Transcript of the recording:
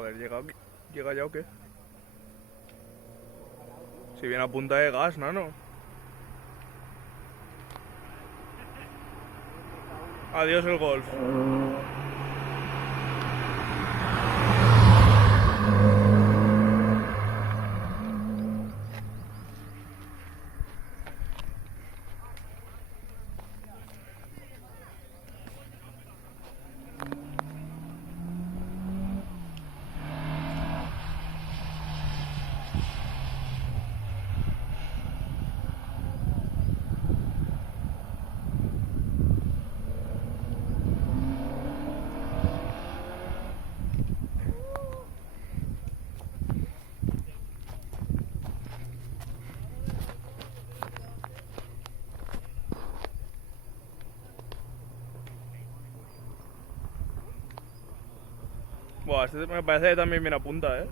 Joder, ¿llega ya o qué? Si viene a punta de gas, nano. Adiós el golf. Buah, este me parece que también viene a punta,